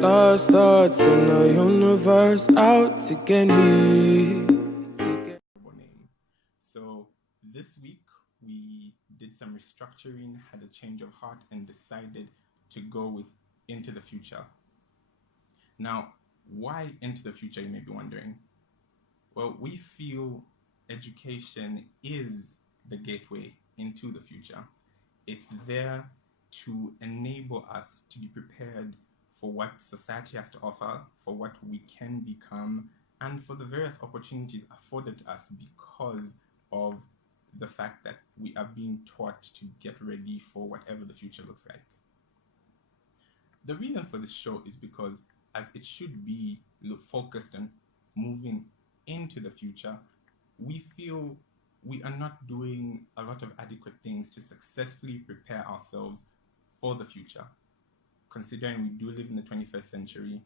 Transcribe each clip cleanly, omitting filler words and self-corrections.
Lost thoughts in the universe out to get me. Name. So this week we did some restructuring, had a change of heart, and decided to go with Into the Future. Now, why Into the Future, you may be wondering? Well, we feel education is the gateway into the future. It's there to enable us to be prepared for what society has to offer, for what we can become, and for the various opportunities afforded to us because of the fact that we are being taught to get ready for whatever the future looks like. The reason for this show is because, as it should be focused on moving into the future, we feel we are not doing a lot of adequate things to successfully prepare ourselves for the future. Considering we do live in the 21st century,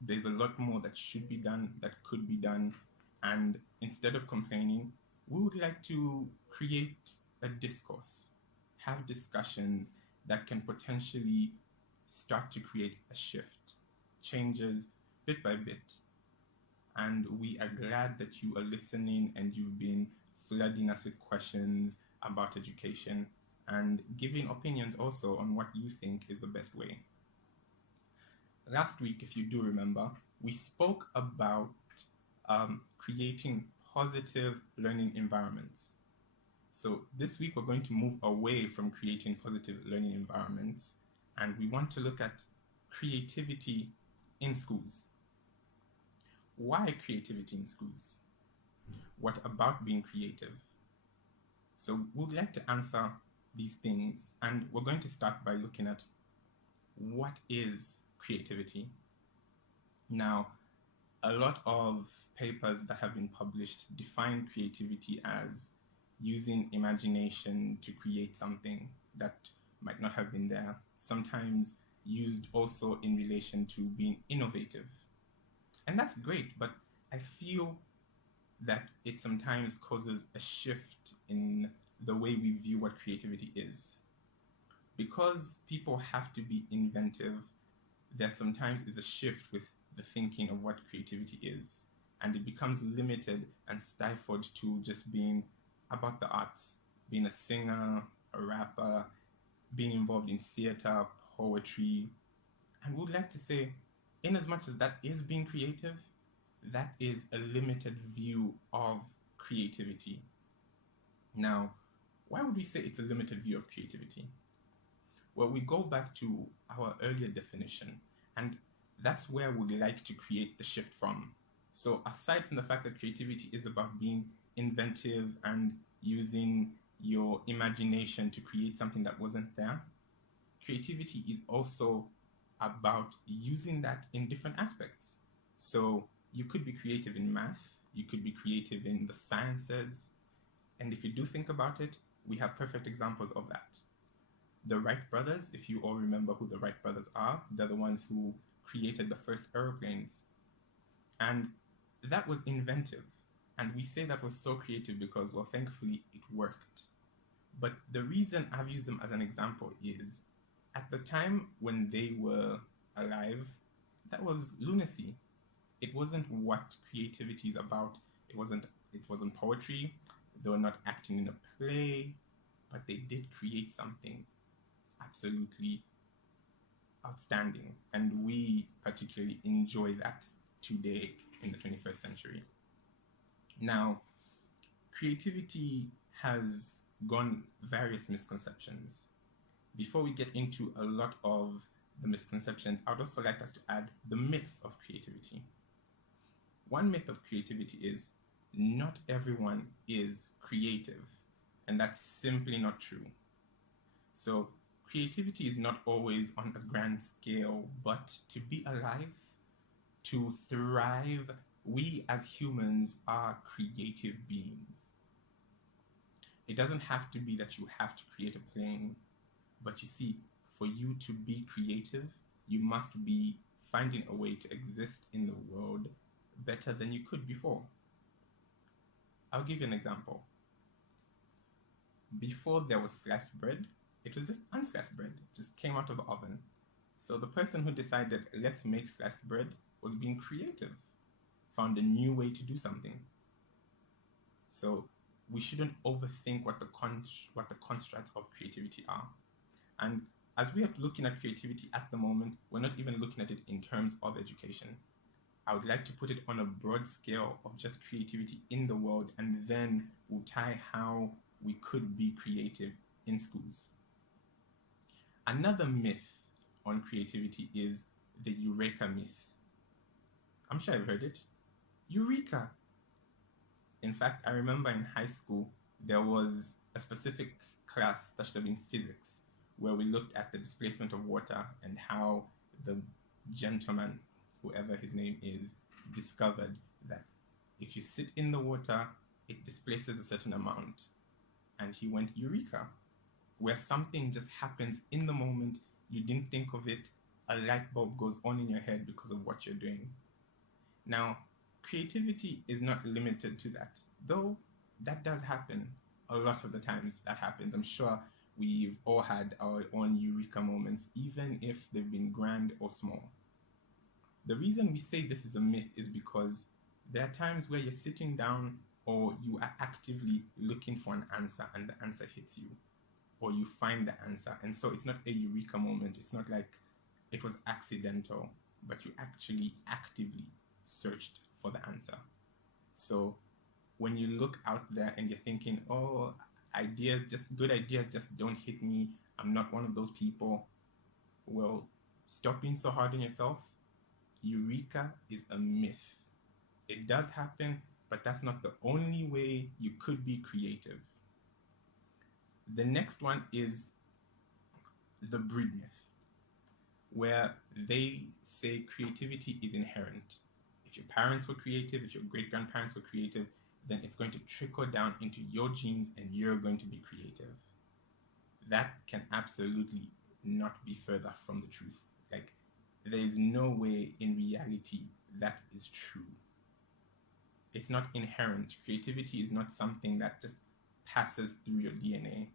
there's a lot more that should be done, that could be done, and instead of complaining, we would like to create a discourse, have discussions that can potentially start to create a shift, changes bit by bit. And we are glad that you are listening and you've been flooding us with questions about education and giving opinions also on what you think is the best way. Last week, if you do remember, we spoke about creating positive learning environments. So this week, we're going to move away from creating positive learning environments, and we want to look at creativity in schools. Why creativity in schools? What about being creative? So we'd like to answer these things, and we're going to start by looking at what is creativity. Now, a lot of papers that have been published define creativity as using imagination to create something that might not have been there, sometimes used also in relation to being innovative. And that's great, but I feel that it sometimes causes a shift in the way we view what creativity is. Because people have to be inventive, there sometimes is a shift with the thinking of what creativity is, and it becomes limited and stifled to just being about the arts, being a singer, a rapper, being involved in theater, poetry. And we'd like to say, in as much as that is being creative, that is a limited view of creativity. Now, why would we say it's a limited view of creativity? Well, we go back to our earlier definition, and that's where we'd like to create the shift from. So aside from the fact that creativity is about being inventive and using your imagination to create something that wasn't there, creativity is also about using that in different aspects. So you could be creative in math, you could be creative in the sciences, and if you do think about it, we have perfect examples of that. The Wright brothers, if you all remember who the Wright brothers are, they're the ones who created the first aeroplanes. And that was inventive. And we say that was so creative because, well, thankfully it worked. But the reason I've used them as an example is, at the time when they were alive, that was lunacy. It wasn't what creativity is about. It wasn't poetry. They were not acting in a play, but they did create something absolutely outstanding. And we particularly enjoy that today in the 21st century. Now, creativity has gone various misconceptions. Before we get into a lot of the misconceptions, I would also like us to add the myths of creativity. One myth of creativity is not everyone is creative, and that's simply not true. So creativity is not always on a grand scale, but to be alive, to thrive, we as humans are creative beings. It doesn't have to be that you have to create a plane, but you see, for you to be creative, you must be finding a way to exist in the world better than you could before. I'll give you an example. Before there was sliced bread, it was just unsliced bread. It just came out of the oven. So the person who decided, let's make sliced bread, was being creative, found a new way to do something. So we shouldn't overthink what the constructs of creativity are. And as we are looking at creativity at the moment, we're not even looking at it in terms of education. I would like to put it on a broad scale of just creativity in the world, and then we'll tie how we could be creative in schools. Another myth on creativity is the Eureka myth. I'm sure I've heard it. Eureka! In fact, I remember in high school, there was a specific class that should have been physics, where we looked at the displacement of water and how the gentleman, whoever his name is, discovered that if you sit in the water, it displaces a certain amount. And he went, Eureka, where something just happens in the moment, you didn't think of it, a light bulb goes on in your head because of what you're doing. Now, creativity is not limited to that, though that does happen. A lot of the times that happens. I'm sure we've all had our own Eureka moments, even if they've been grand or small. The reason we say this is a myth is because there are times where you're sitting down or you are actively looking for an answer and the answer hits you, or you find the answer. And so it's not a Eureka moment. It's not like it was accidental, but you actually actively searched for the answer. So when you look out there and you're thinking, oh, good ideas just don't hit me, I'm not one of those people, well, stop being so hard on yourself. Eureka is a myth. It does happen, but that's not the only way you could be creative. The next one is the breed myth, where they say creativity is inherent. If your parents were creative, if your great-grandparents were creative, then it's going to trickle down into your genes and you're going to be creative. That can absolutely not be further from the truth. Like, there is no way in reality that is true. It's not inherent. Creativity is not something that just passes through your DNA.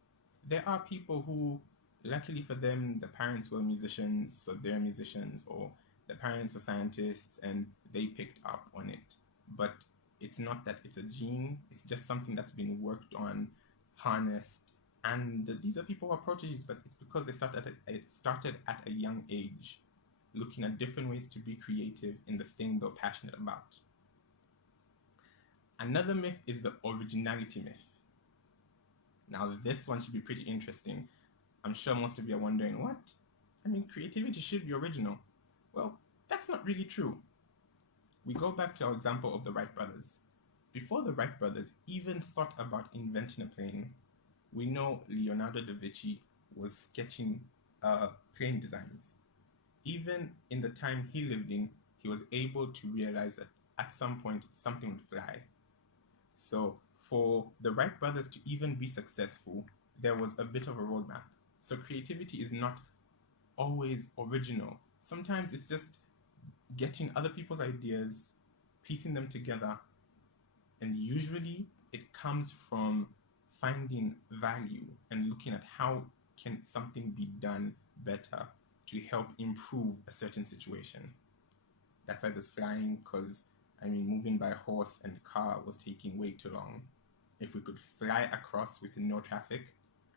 There are people who, luckily for them, the parents were musicians, so they're musicians, or the parents were scientists and they picked up on it. But it's not that it's a gene, it's just something that's been worked on, harnessed, and these are people who are prodigies, but it's because they started at a young age, looking at different ways to be creative in the thing they're passionate about. Another myth is the originality myth. Now, this one should be pretty interesting. I'm sure most of you are wondering, what? I mean, creativity should be original. Well, that's not really true. We go back to our example of the Wright brothers. Before the Wright brothers even thought about inventing a plane, we know Leonardo da Vinci was sketching plane designs. Even in the time he lived in, he was able to realize that at some point something would fly. So for the Wright brothers to even be successful, there was a bit of a roadmap. So creativity is not always original. Sometimes it's just getting other people's ideas, piecing them together, and usually it comes from finding value and looking at how can something be done better to help improve a certain situation. That's why there's flying, because moving by horse and car was taking way too long. If we could fly across with no traffic,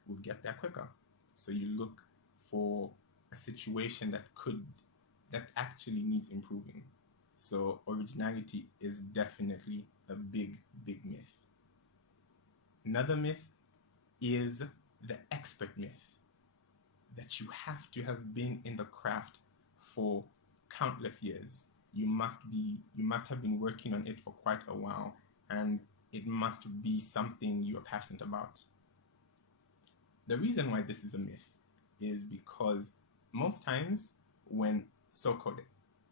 we'd get there quicker. So you look for a situation that actually needs improving. So originality is definitely a big, big myth. Another myth is the expert myth, that you have to have been in the craft for countless years. You must have been working on it for quite a while, and it must be something you're passionate about. The reason why this is a myth is because most times when so-called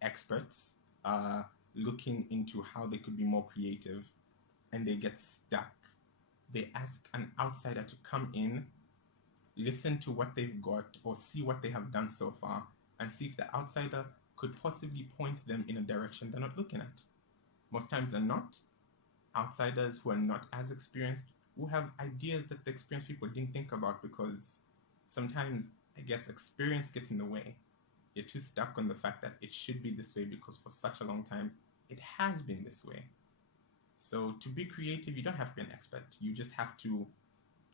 experts are looking into how they could be more creative and they get stuck, they ask an outsider to come in, listen to what they've got or see what they have done so far, and see if the outsider could possibly point them in a direction they're not looking at. Most times they're not. Outsiders who are not as experienced will have ideas that the experienced people didn't think about, because sometimes, I guess, experience gets in the way. You're too stuck on the fact that it should be this way because for such a long time it has been this way. So to be creative, you don't have to be an expert. You just have to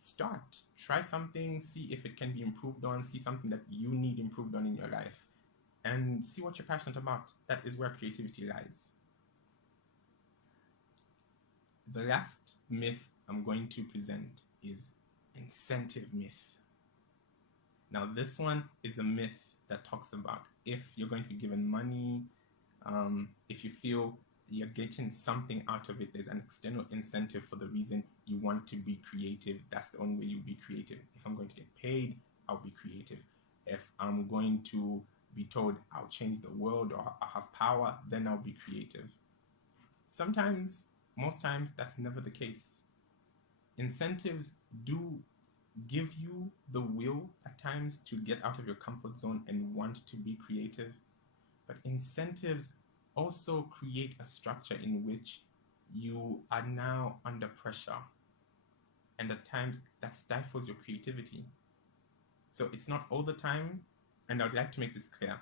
start. Try something, see if it can be improved on, see something that you need improved on in your life, and see what you're passionate about. That is where creativity lies. The last myth I'm going to present is incentive myth. Now, this one is a myth that talks about if you're going to be given money, if you feel you're getting something out of it, there's an external incentive for the reason you want to be creative. That's the only way you'll be creative. If I'm going to get paid, I'll be creative. If I'm going to be told I'll change the world or I'll have power, then I'll be creative. Sometimes, most times, that's never the case. Incentives do give you the will at times to get out of your comfort zone and want to be creative, but incentives also create a structure in which you are now under pressure, and at times that stifles your creativity. So it's not all the time, and I'd like to make this clear.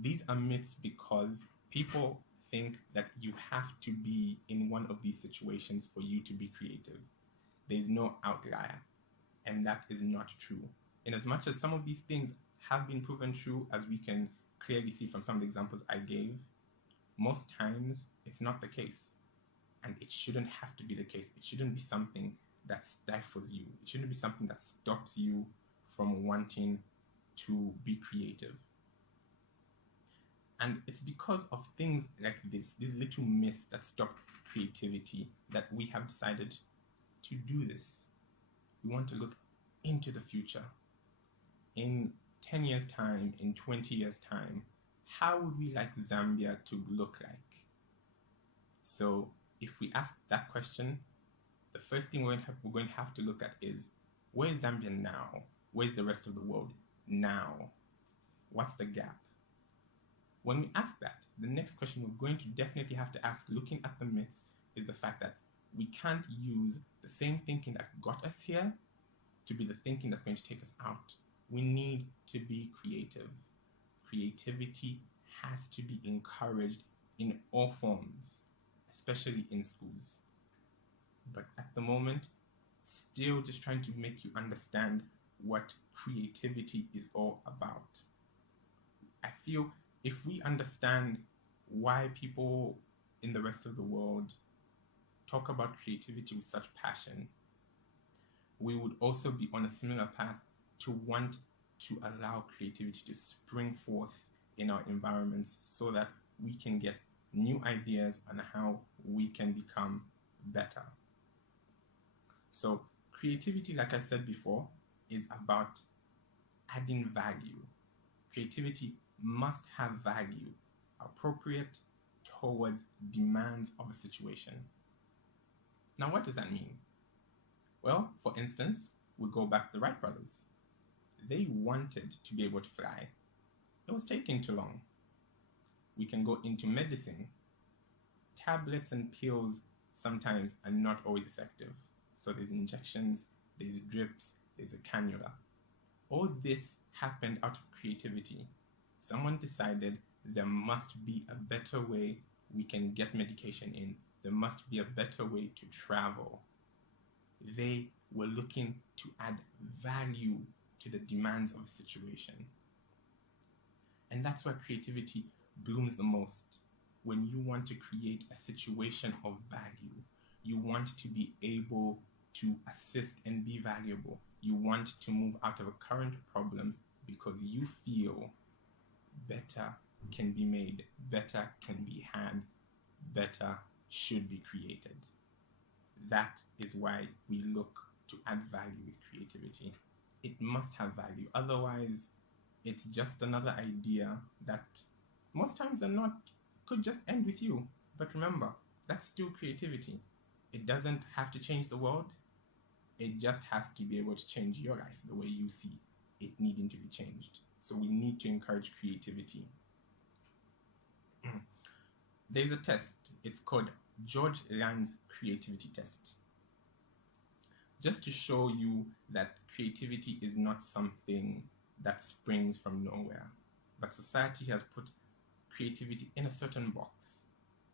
These are myths because people think that you have to be in one of these situations for you to be creative. There's no outlier, and that is not true. In as much as some of these things have been proven true, as we can clearly see from some of the examples I gave, most times it's not the case, and it shouldn't have to be the case. It shouldn't be something that stifles you. It shouldn't be something that stops you from wanting to be creative. And it's because of things like this, these little myths that stop creativity, that we have decided to do this. We want to look into the future. In 10 years' time, in 20 years' time, how would we like Zambia to look like? So if we ask that question, the first thing we're going to have to look at is, where is Zambia now? Where's the rest of the world now? What's the gap? When we ask that, the next question we're going to definitely have to ask, looking at the myths, is the fact that we can't use the same thinking that got us here to be the thinking that's going to take us out. We need to be creative. Creativity has to be encouraged in all forms, especially in schools. But at the moment, still just trying to make you understand what creativity is all about. I feel if we understand why people in the rest of the world talk about creativity with such passion, we would also be on a similar path to want to allow creativity to spring forth in our environments so that we can get new ideas on how we can become better. So creativity, like I said before, is about adding value. Creativity must have value appropriate towards demands of a situation. Now, what does that mean? Well, for instance, we go back to the Wright brothers. They wanted to be able to fly. It was taking too long. We can go into medicine. Tablets and pills sometimes are not always effective. So there's injections, there's drips, there's a cannula. All this happened out of creativity. Someone decided there must be a better way we can get medication in. There must be a better way to travel. They were looking to add value to the demands of a situation. And that's where creativity blooms the most. When you want to create a situation of value, you want to be able to assist and be valuable. You want to move out of a current problem because you feel better can be made, better can be had, better should be created. That is why we look to add value with creativity. It must have value. Otherwise, it's just another idea that most times they're not, could just end with you. But remember, that's still creativity. It doesn't have to change the world. It just has to be able to change your life the way you see it needing to be changed. So we need to encourage creativity. There's a test. It's called George Land's creativity test. Just to show you that creativity is not something that springs from nowhere. but society has put creativity in a certain box.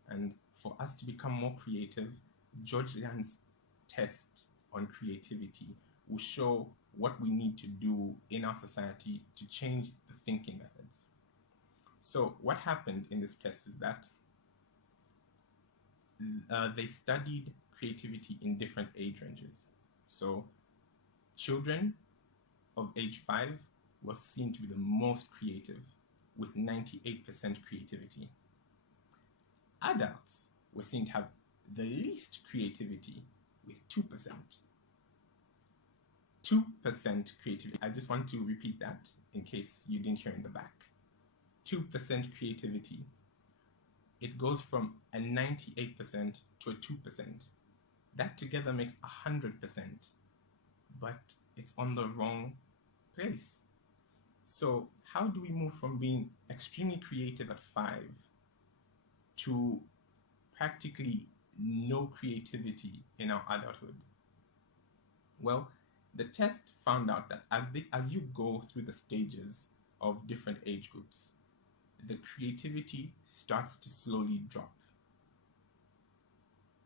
And for us to become more creative, George Land's test on creativity will show what we need to do in our society to change the thinking methods. So what happened in this test is that they studied creativity in different age ranges. So children of age 5 were seen to be the most creative with 98% creativity. Adults were seen to have the least creativity with 2%. 2% creativity. I just want to repeat that in case you didn't hear in the back. 2% creativity. It goes from a 98% to a 2%. That together makes 100%, but it's on the wrong place. So how do we move from being extremely creative at 5 to practically no creativity in our adulthood? Well, the test found out that as you go through the stages of different age groups, the creativity starts to slowly drop.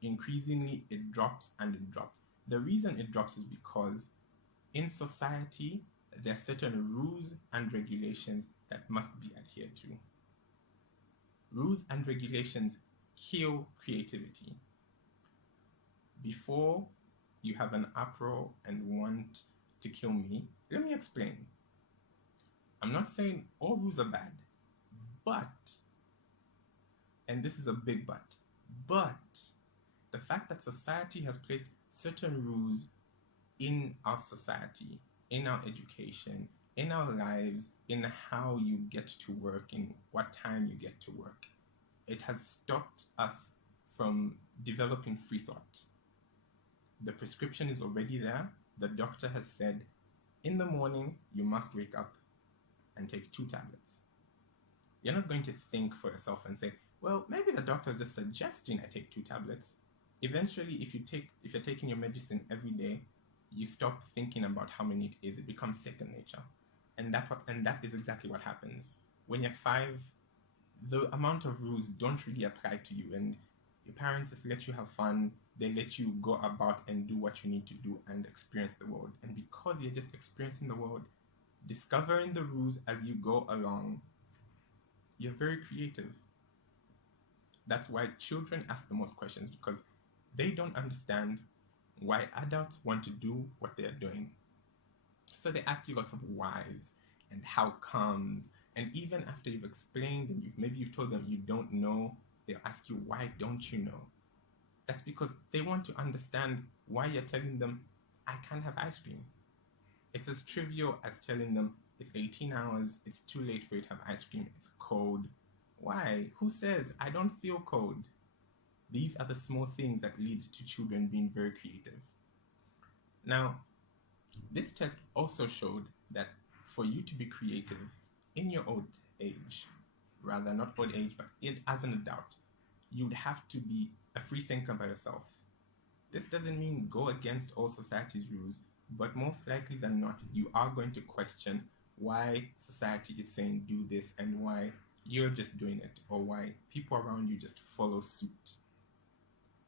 Increasingly, it drops and it drops. The reason it drops is because in society, there are certain rules and regulations that must be adhered to. Rules and regulations kill creativity. Before you have an uproar and want to kill me, let me explain. I'm not saying all rules are bad, but, and this is a big but the fact that society has placed certain rules in our society, in our education, in our lives, in how you get to work, in what time you get to work, it has stopped us from developing free thought. The prescription is already there. The doctor has said, in the morning, you must wake up and take 2 tablets. You're not going to think for yourself and say, well, maybe the doctor is just suggesting I take 2 tablets. Eventually, if you're taking your medicine every day, you stop thinking about how many it is. It becomes second nature. And that is exactly what happens. When you're 5, the amount of rules don't really apply to you, and your parents just let you have fun. They let you go about and do what you need to do and experience the world. And because you're just experiencing the world, discovering the rules as you go along, you're very creative. That's why children ask the most questions, because they don't understand why adults want to do what they're doing. So they ask you lots of whys and how comes, and even after you've explained and maybe you've told them you don't know, they'll ask you, why don't you know? That's because they want to understand why you're telling them, I can't have ice cream. It's as trivial as telling them, it's 18 hours, it's too late for you to have ice cream, it's cold. Why? Who says I don't feel cold? These are the small things that lead to children being very creative. Now, this test also showed that for you to be creative in your old age, rather not old age, but as an adult, you'd have to be a free thinker by yourself. This doesn't mean go against all society's rules, but most likely than not, you are going to question why society is saying do this and why you're just doing it, or why people around you just follow suit.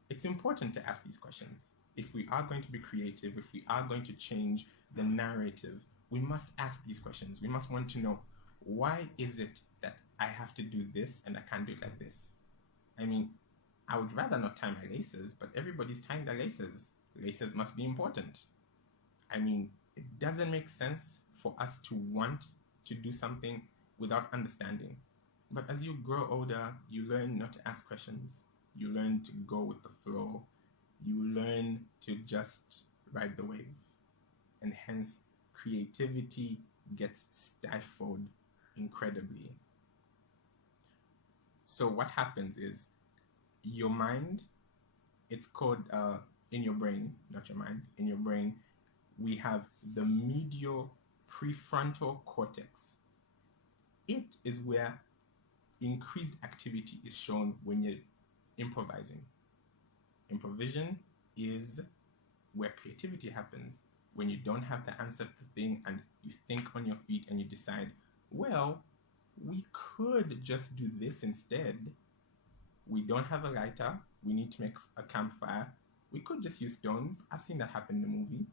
It's important to ask these questions. If we are going to be creative, if we are going to change the narrative, we must ask these questions. We must want to know, why is it that I have to do this and I can't do it like this? I mean, I would rather not tie my laces, but everybody's tying their laces. Laces must be important. I mean, it doesn't make sense for us to want to do something without understanding. But as you grow older, you learn not to ask questions. You learn to go with the flow. You learn to just ride the wave. And hence, creativity gets stifled incredibly. So what happens is, your mind, it's called, in your brain, not your mind, in your brain, we have the medial prefrontal cortex. It is where increased activity is shown when you're improvising. Improvisation is where creativity happens, when you don't have the answer to the thing and you think on your feet and you decide, well, we could just do this instead. We don't have a lighter. We need to make a campfire. We could just use stones. I've seen that happen in the movie.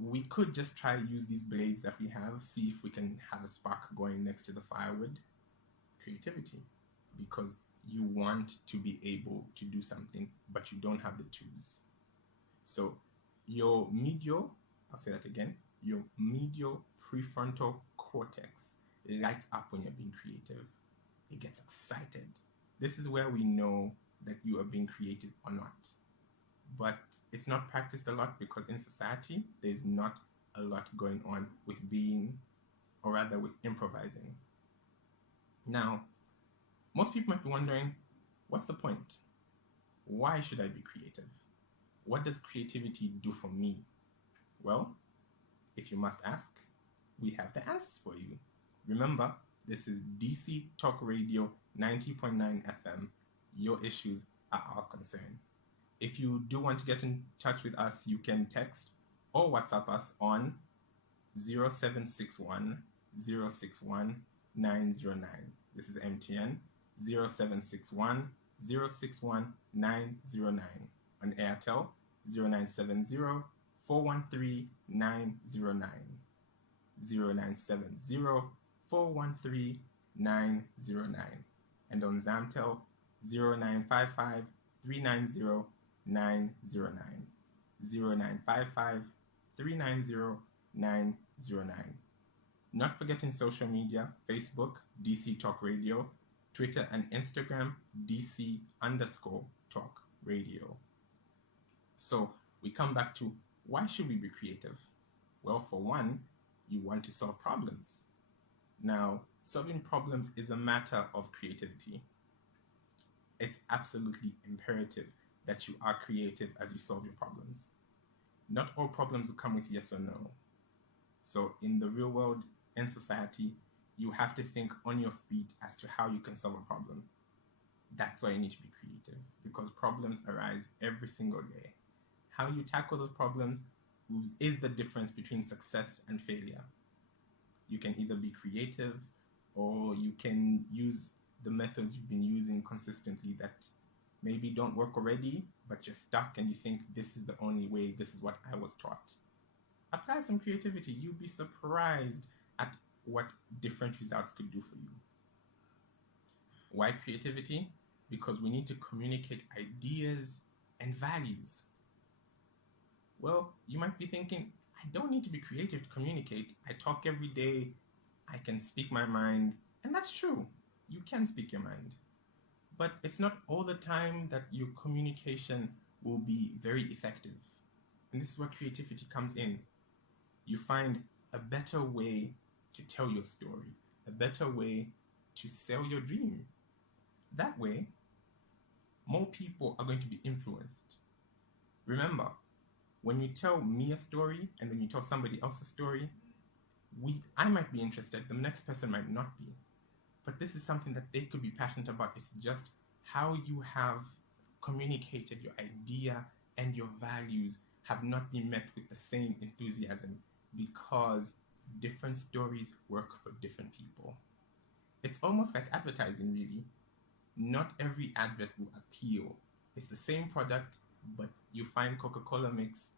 We could just try to use these blades that we have, see if we can have a spark going next to the firewood. Creativity. Because you want to be able to do something, but you don't have the tools. So your medial, I'll say that again, your medial prefrontal cortex lights up when you're being creative. It gets excited. This is where we know that you are being creative or not. But it's not practiced a lot because in society, there's not a lot going on with being, or rather with improvising. Now, most people might be wondering, what's the point? Why should I be creative? What does creativity do for me? Well, if you must ask, we have the answers for you. Remember, this is DC Talk Radio 90.9 FM. Your issues are our concern. If you do want to get in touch with us, you can text or WhatsApp us on 0761 061 909. This is MTN 0761 061 909. On Airtel 0970 413 909. 0970 413 909. And on Zamtel 0955 390 909. 0955 390 909. Not forgetting social media, Facebook, DC Talk Radio, Twitter and Instagram, DC_Talk Radio. So we come back to, why should we be creative? Well, for one, you want to solve problems. Now, solving problems is a matter of creativity. It's absolutely imperative that you are creative as you solve your problems. Not all problems will come with yes or no. So in the real world, in society, you have to think on your feet as to how you can solve a problem. That's why you need to be creative, because problems arise every single day. How you tackle those problems is the difference between success and failure. You can either be creative or you can use the methods you've been using consistently that maybe don't work already, but you're stuck and you think this is the only way, this is what I was taught. Apply some creativity. You'll be surprised at what different results could do for you. Why creativity? Because we need to communicate ideas and values. Well, you might be thinking, I don't need to be creative to communicate. I talk every day. I can speak my mind. And that's true. You can speak your mind. But it's not all the time that your communication will be very effective. And this is where creativity comes in. You find a better way to tell your story, a better way to sell your dream. That way, more people are going to be influenced. Remember, when you tell me a story and when you tell somebody else a story, I might be interested, the next person might not be. But this is something that they could be passionate about. It's just how you have communicated your idea and your values have not been met with the same enthusiasm, because different stories work for different people. It's almost like advertising, really. Not every advert will appeal. It's the same product, but you find Coca-Cola makes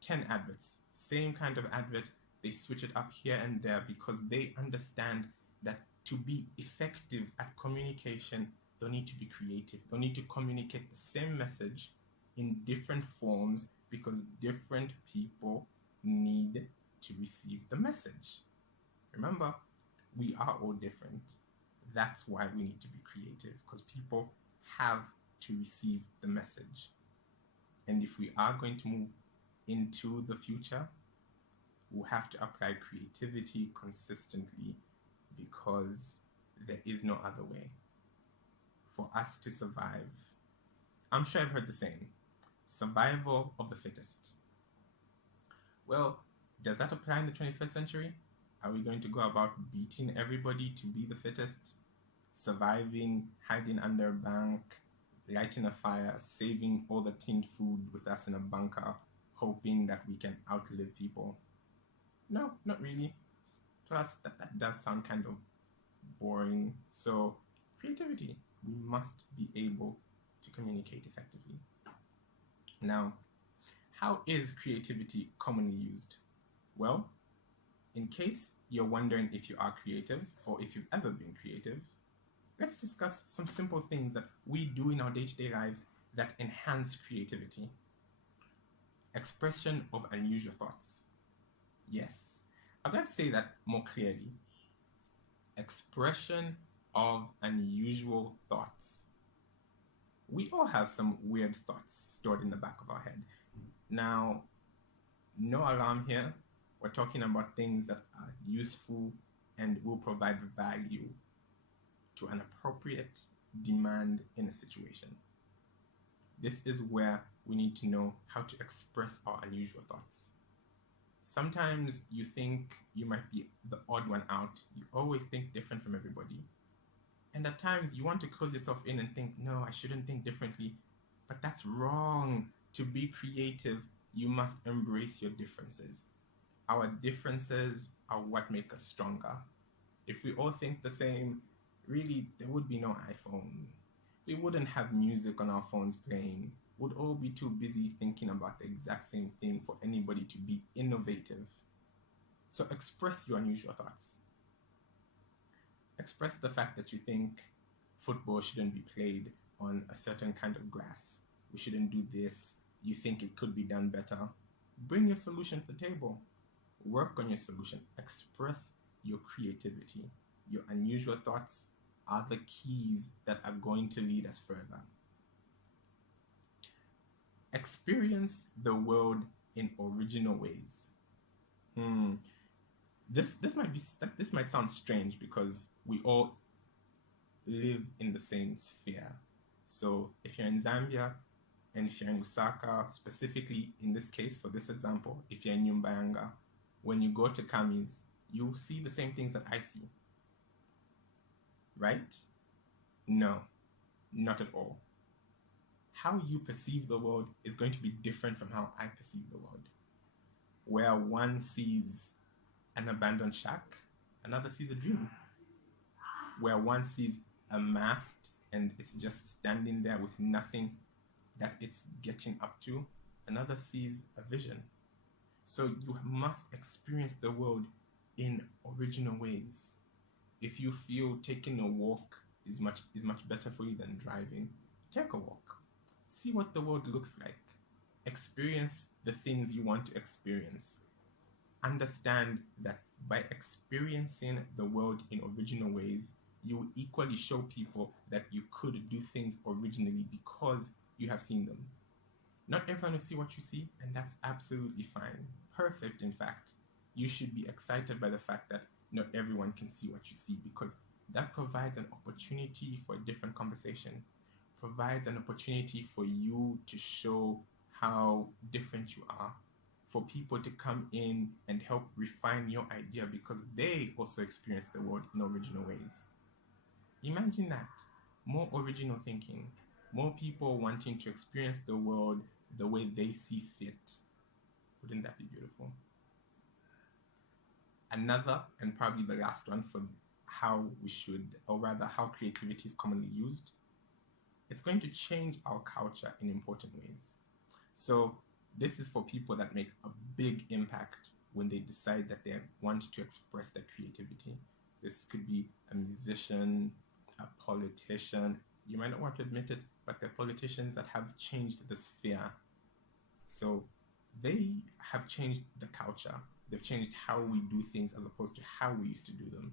10 adverts. Same kind of advert, they switch it up here and there because they understand that to be effective at communication, they'll need to be creative. They'll need to communicate the same message in different forms because different people need to receive the message. Remember, we are all different. That's why we need to be creative, because people have to receive the message. And if we are going to move into the future, we'll have to apply creativity consistently, because there is no other way for us to survive. I'm sure I've heard the saying, survival of the fittest. Well, does that apply in the 21st century? Are we going to go about beating everybody to be the fittest? Surviving, hiding under a bank, lighting a fire, saving all the tinned food with us in a bunker, hoping that we can outlive people? No, not really. Plus, that does sound kind of boring. So, creativity, we must be able to communicate effectively. Now, how is creativity commonly used? Well, in case you're wondering if you are creative or if you've ever been creative, let's discuss some simple things that we do in our day-to-day lives that enhance creativity. Expression of unusual thoughts. Yes, I'd like to say that more clearly. Expression of unusual thoughts. We all have some weird thoughts stored in the back of our head. Now, no alarm here. We're talking about things that are useful and will provide value to an appropriate demand in a situation. This is where we need to know how to express our unusual thoughts. Sometimes you think you might be the odd one out. You always think different from everybody. And at times you want to close yourself in and think, no, I shouldn't think differently. But that's wrong. To be creative, you must embrace your differences. Our differences are what make us stronger. If we all think the same, really, there would be no iPhone. We wouldn't have music on our phones playing. We'd all be too busy thinking about the exact same thing for anybody to be innovative. So express your unusual thoughts. Express the fact that you think football shouldn't be played on a certain kind of grass. We shouldn't do this. You think it could be done better. Bring your solution to the table. Work on your solution. Express your creativity. Your unusual thoughts are the keys that are going to lead us further. Experience the world in original ways. This might sound strange because we all live in the same sphere. So if you're in Zambia and if you're in Lusaka, specifically in this case for this example, if you're in Nyumbayanga, when you go to Kamis, you see the same things that I see. Right? No, not at all. How you perceive the world is going to be different from how I perceive the world. Where one sees an abandoned shack, another sees a dream. Where one sees a mast and it's just standing there with nothing that it's getting up to, another sees a vision. So you must experience the world in original ways. If you feel taking a walk is much better for you than driving, take a walk. See what the world looks like. Experience the things you want to experience. Understand that by experiencing the world in original ways, you will equally show people that you could do things originally because you have seen them. Not everyone will see what you see, and that's absolutely fine. Perfect, in fact. You should be excited by the fact that not everyone can see what you see because that provides an opportunity for a different conversation, provides an opportunity for you to show how different you are, for people to come in and help refine your idea because they also experience the world in original ways. Imagine that. More original thinking, more people wanting to experience the world the way they see fit. Wouldn't that be beautiful? Another, and probably the last one for how we should, or rather how creativity is commonly used, it's going to change our culture in important ways. So this is for people that make a big impact when they decide that they want to express their creativity. This could be a musician, a politician. You might not want to admit it, but they're politicians that have changed the sphere. So they have changed the culture. They've changed how we do things as opposed to how we used to do them.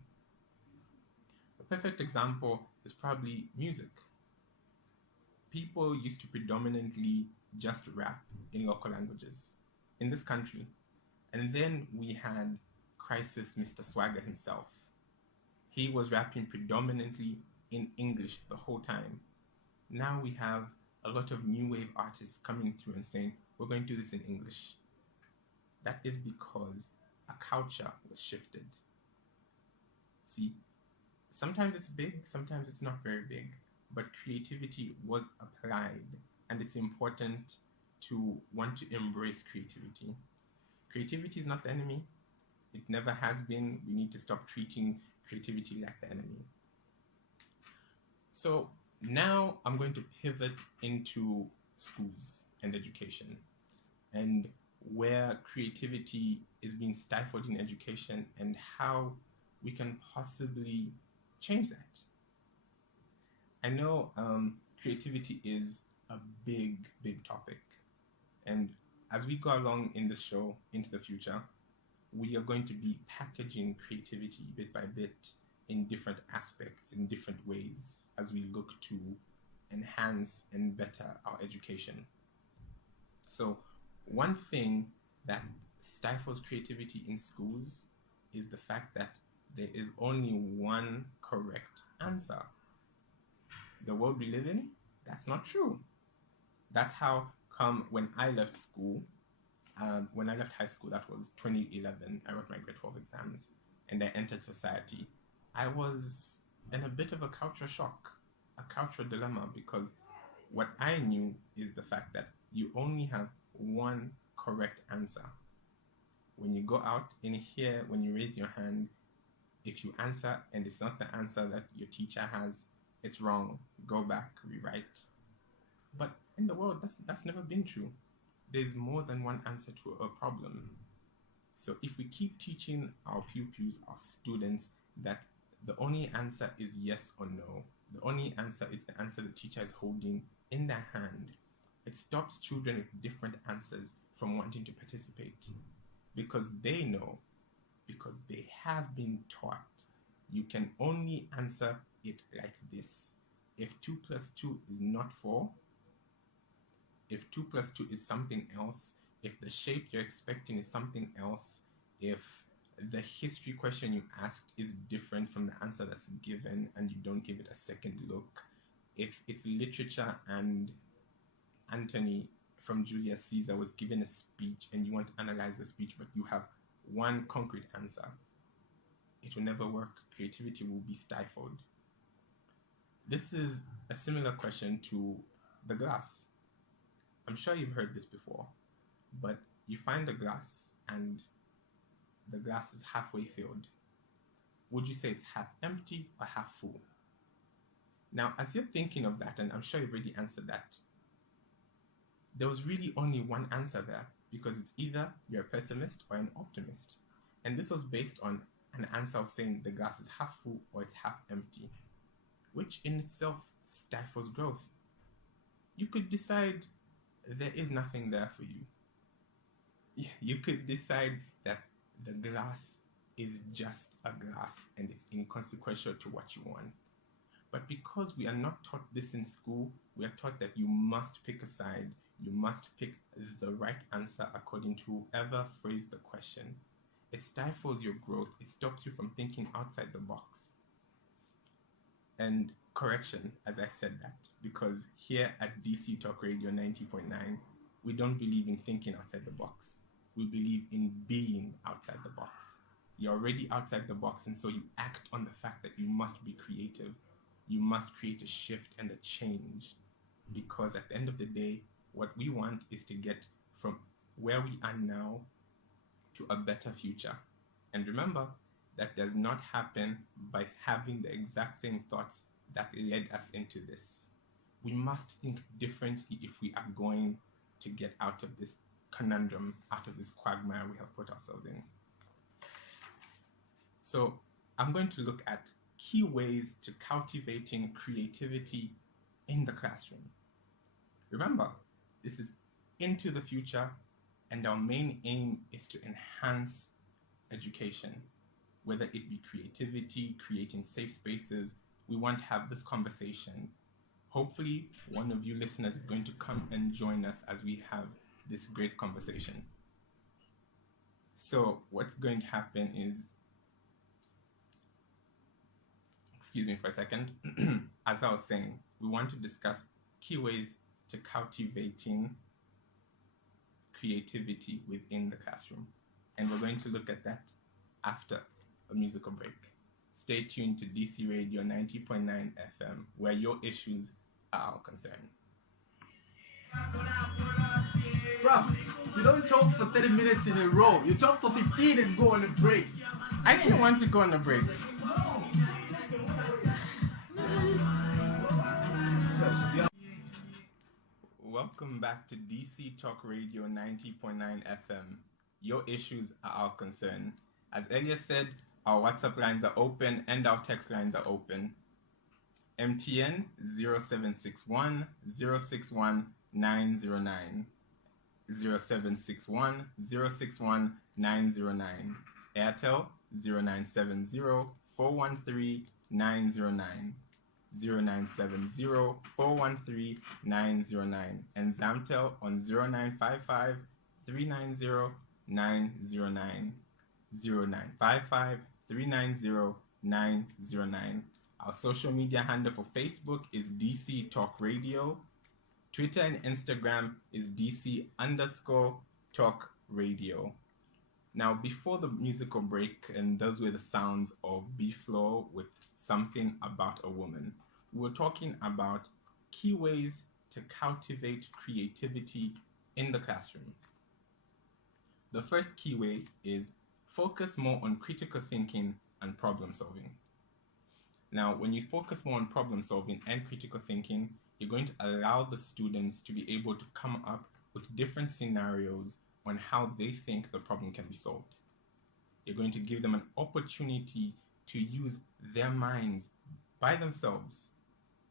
A perfect example is probably music. People used to predominantly just rap in local languages in this country. And then we had Crisis Mr. Swagger himself. He was rapping predominantly in English the whole time. Now we have a lot of new wave artists coming through and saying, we're going to do this in English. That is because a culture was shifted. See, sometimes it's big, sometimes it's not very big, but creativity was applied, and it's important to want to embrace creativity. Creativity is not the enemy. It never has been. We need to stop treating creativity like the enemy. So now I'm going to pivot into schools and education, and where creativity is being stifled in education and how we can possibly change that. I know creativity is a big topic, and as we go along in this show into the future, we are going to be packaging creativity bit by bit in different aspects, in different ways, as we look to enhance and better our education. So one thing that stifles creativity in schools is the fact that there is only one correct answer. The world we live in, that's not true. That's how come when I left school, when I left high school, that was 2011, I wrote my grade 12 exams, and I entered society. I was in a bit of a culture shock, a cultural dilemma, because what I knew is the fact that you only have one correct answer. When you go out in here, when you raise your hand, if you answer and it's not the answer that your teacher has, it's wrong. Go back, rewrite. But in the world, that's never been true. There's more than one answer to a problem. So if we keep teaching our pupils, our students, that the only answer is yes or no, the only answer is the answer the teacher is holding in their hand, it stops children with different answers from wanting to participate, because they know, because they have been taught, you can only answer it like this. If 2 plus 2 is not 4, if 2 plus 2 is something else, if the shape you're expecting is something else, if the history question you asked is different from the answer that's given and you don't give it a second look, if it's literature and Antony from Julius Caesar was given a speech and you want to analyze the speech but you have one concrete answer, it will never work. Creativity will be stifled. This is a similar question to the glass. I'm sure you've heard this before, but you find a glass and the glass is halfway filled. Would you say it's half empty or half full? Now, as you're thinking of that, and I'm sure you've already answered that, there was really only one answer there, because it's either you're a pessimist or an optimist. And this was based on an answer of saying the glass is half full or it's half empty, which in itself stifles growth. You could decide there is nothing there for you. You could decide that the glass is just a glass and it's inconsequential to what you want. But because we are not taught this in school, we are taught that you must pick a side, you must pick the right answer according to whoever phrased the question. It stifles your growth, it stops you from thinking outside the box. And correction, as I said that, because here at DC Talk Radio 90.9, we don't believe in thinking outside the box. We believe in being outside the box. You're already outside the box, and so you act on the fact that you must be creative. You must create a shift and a change, because at the end of the day, what we want is to get from where we are now to a better future. And remember, that does not happen by having the exact same thoughts that led us into this. We must think differently if we are going to get out of this conundrum, out of this quagmire we have put ourselves in. So I'm going to look at key ways to cultivating creativity in the classroom. Remember, this is into the future, and our main aim is to enhance education, whether it be creativity, creating safe spaces. We want to have this conversation. Hopefully, one of you listeners is going to come and join us as we have this great conversation. So what's going to happen is, excuse me for a second, as I was saying, we want to discuss key ways to cultivating creativity within the classroom. And we're going to look at that after a musical break. Stay tuned to DC Radio 90.9 FM, where your issues are our concern. Bruv, you don't talk for 30 minutes in a row. You talk for 15 and go on a break. I didn't want to go on a break. Welcome back to DC Talk Radio 90.9 FM. Your issues are our concern. As earlier said, our WhatsApp lines are open and our text lines are open. MTN 0761 061 909. 0761 061 909. Airtel 0970 413 909. 0970 413 909. And Zamtel on 0955 390 909. 0955 390 909. Our social media handle for Facebook is DC Talk Radio. Twitter and Instagram is DC_Talk Radio. Now, before the musical break, and those were the sounds of B-Flow with Something About a Woman, we were talking about key ways to cultivate creativity in the classroom. The first key way is focus more on critical thinking and problem solving. Now, when you focus more on problem solving and critical thinking, you're going to allow the students to be able to come up with different scenarios on how they think the problem can be solved. You're going to give them an opportunity to use their minds by themselves,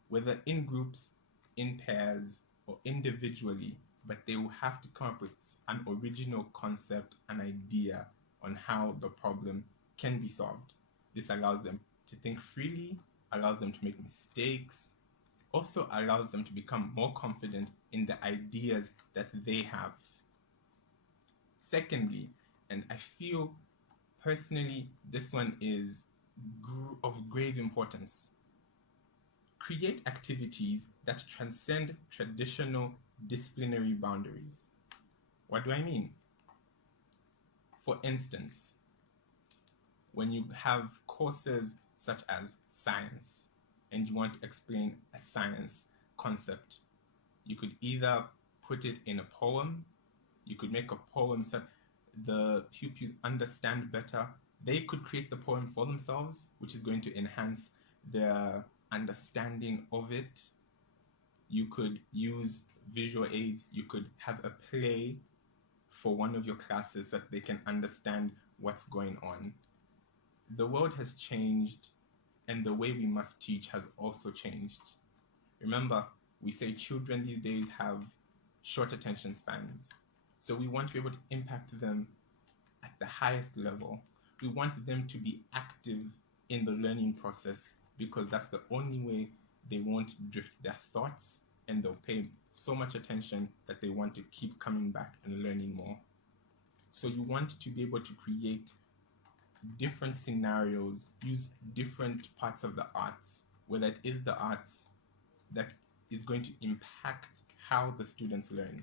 whether in groups, in pairs, or individually, but they will have to come up with an original concept, an idea on how the problem can be solved. This allows them to think freely, allows them to make mistakes, also allows them to become more confident in the ideas that they have. Secondly, and I feel personally this one is of grave importance, create activities that transcend traditional disciplinary boundaries. What do I mean? For instance, when you have courses such as science and you want to explain a science concept, you could either put it in a poem, you could make a poem so the pupils understand better. They could create the poem for themselves, which is going to enhance their understanding of it. You could use visual aids. You could have a play for one of your classes so that they can understand what's going on. The world has changed, and the way we must teach has also changed. Remember, we say children these days have short attention spans. So we want to be able to impact them at the highest level. We want them to be active in the learning process because that's the only way they won't drift their thoughts, and they'll pay so much attention that they want to keep coming back and learning more. So you want to be able to create different scenarios, use different parts of the arts, whether it is the arts that is going to impact how the students learn.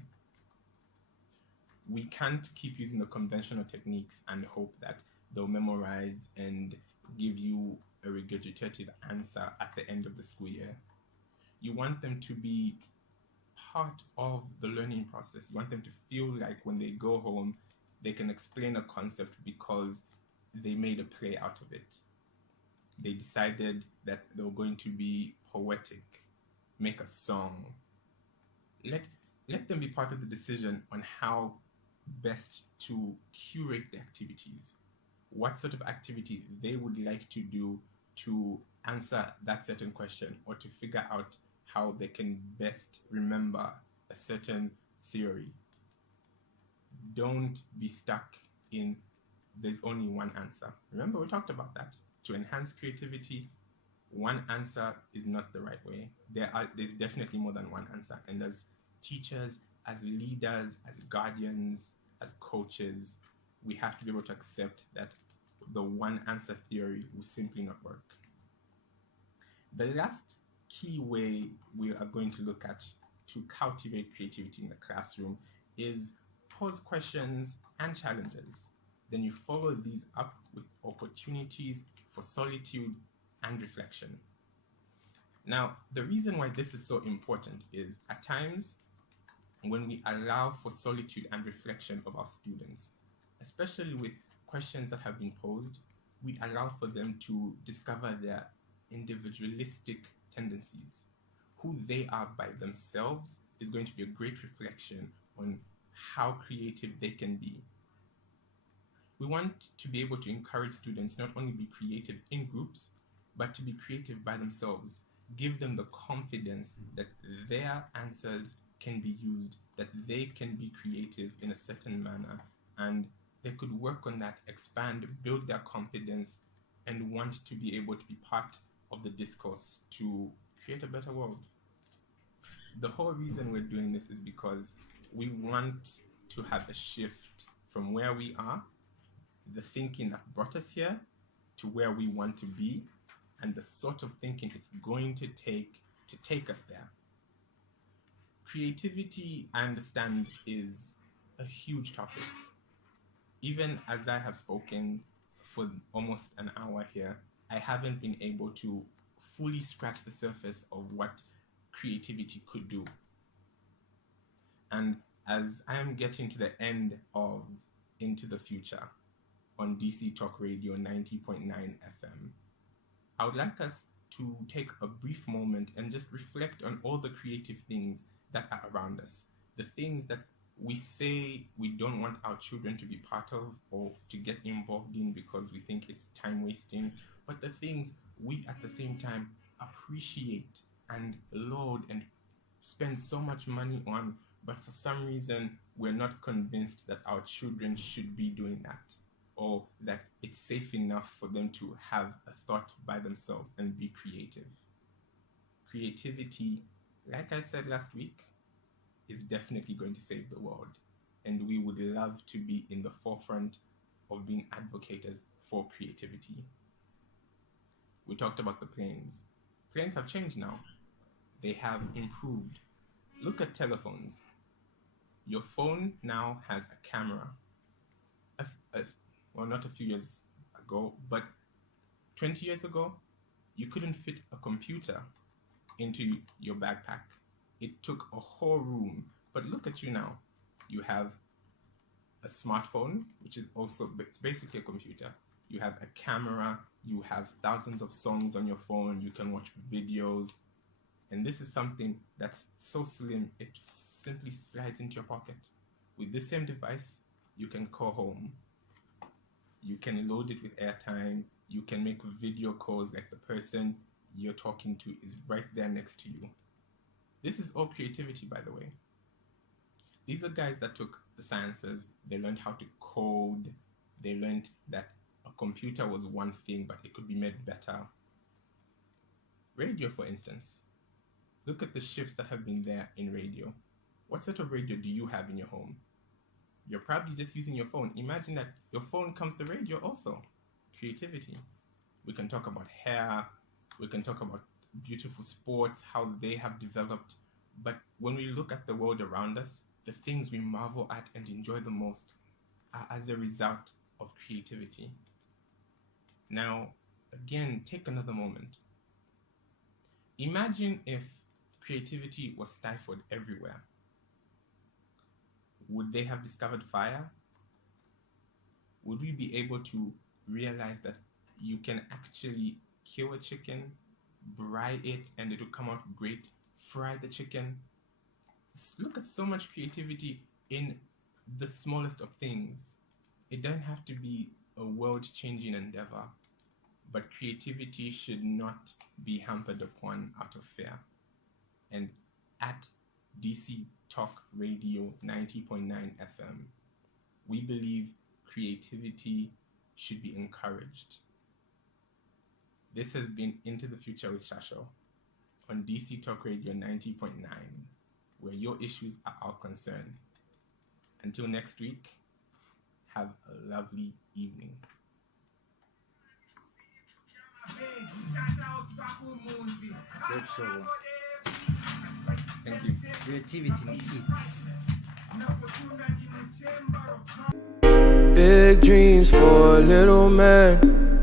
We can't keep using the conventional techniques and hope that they'll memorize and give you a regurgitative answer at the end of the school year. You want them to be part of the learning process. You want them to feel like when they go home, they can explain a concept because they made a play out of it. They decided that they were going to be poetic, make a song. Let them be part of the decision on how best to curate the activities, what sort of activity they would like to do to answer that certain question or to figure out how they can best remember a certain theory. Don't be stuck in there's only one answer. Remember, we talked about that. To enhance creativity, one answer is not the right way. There's definitely more than one answer. And as teachers, as leaders, as guardians, as coaches, we have to be able to accept that the one answer theory will simply not work. The last key way we are going to look at to cultivate creativity in the classroom is pose questions and challenges. Then you follow these up with opportunities for solitude and reflection. Now, the reason why this is so important is at times when we allow for solitude and reflection of our students, especially with questions that have been posed, we allow for them to discover their individualistic tendencies. Who they are by themselves is going to be a great reflection on how creative they can be. We want to be able to encourage students not only be creative in groups, but to be creative by themselves. Give them the confidence that their answers can be used, that they can be creative in a certain manner, and they could work on that, expand, build their confidence, and want to be able to be part of the discourse to create a better world. The whole reason we're doing this is because we want to have a shift from where we are, the thinking that brought us here, to where we want to be, and the sort of thinking it's going to take us there. Creativity, I understand, is a huge topic. Even as I have spoken for almost an hour here, I haven't been able to fully scratch the surface of what creativity could do. And as I am getting to the end of Into the Future on DC Talk Radio 90.9 FM, I would like us to take a brief moment and just reflect on all the creative things that are around us, the things that we say we don't want our children to be part of or to get involved in because we think it's time wasting, but the things we at the same time appreciate and laud and spend so much money on, but for some reason we're not convinced that our children should be doing that, or that it's safe enough for them to have a thought by themselves and be creative. Creativity, like I said last week, is definitely going to save the world, and we would love to be in the forefront of being advocates for creativity. We talked about the planes. Planes have changed now. They have improved. Look at telephones. Your phone now has a camera. Well, not a few years ago, but 20 years ago, you couldn't fit a computer into your backpack. It took a whole room. But look at you now. You have a smartphone, which is also, it's basically a computer. You have a camera, you have thousands of songs on your phone, you can watch videos. And this is something that's so slim, it simply slides into your pocket. With this same device, you can call home. You can load it with airtime. You can make video calls like the person you're talking to is right there next to you. This is all creativity, by the way. These are guys that took the sciences. They learned how to code. They learned that a computer was one thing, but it could be made better. Radio, for instance. Look at the shifts that have been there in radio. What sort of radio do you have in your home? You're probably just using your phone. Imagine that your phone comes to radio also. Creativity. We can talk about hair. We can talk about beautiful sports, how they have developed. But when we look at the world around us, the things we marvel at and enjoy the most are as a result of creativity. Now, again, take another moment. Imagine if creativity was stifled everywhere. Would they have discovered fire? Would we be able to realize that you can actually kill a chicken, braise it, and it will come out great, fry the chicken? Look at so much creativity in the smallest of things. It doesn't have to be a world-changing endeavor, but creativity should not be hampered upon out of fear. And at DC Talk Radio 90.9 FM, we believe creativity should be encouraged. This has been Into the Future with Shasho on DC Talk Radio 90.9, where your issues are our concern. Until next week, have a lovely evening. Great show. Thank you. Creativity in kids. Big dreams for a little man.